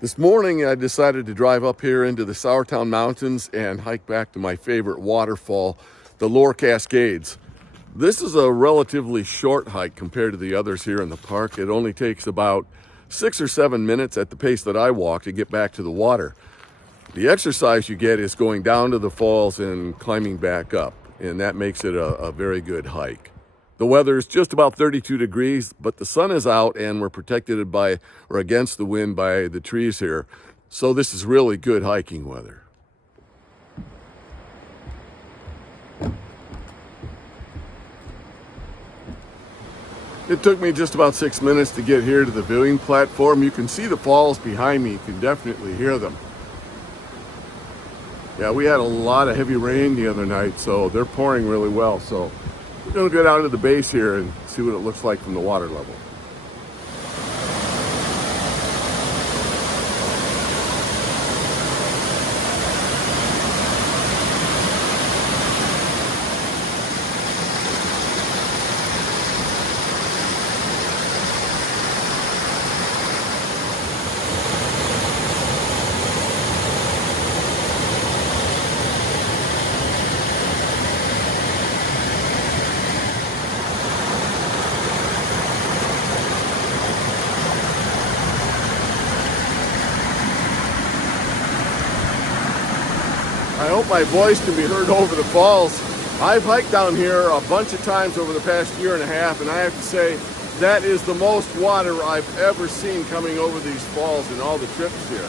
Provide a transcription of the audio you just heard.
This morning I decided to drive up here into the Sourtown Mountains and hike back to my favorite waterfall, the Lower Cascades. This is a relatively short hike compared to the others here in the park. It only takes about 6 or 7 minutes at the pace that I walk to get back to the water. The exercise you get is going down to the falls and climbing back up, and that makes it a very good hike. The weather is just about 32 degrees, but the sun is out and we're protected by or against the wind by the trees here. So this is really good hiking weather. It took me just about 6 minutes to get here to the viewing platform. You can see the falls behind me. You can definitely hear them. Yeah, we had a lot of heavy rain the other night, so they're pouring really well. So we're going to go down to the base here and see what it looks like from the water level. I hope my voice can be heard over the falls. I've hiked down here a bunch of times over the past year and a half, and I have to say that is the most water I've ever seen coming over these falls in all the trips here.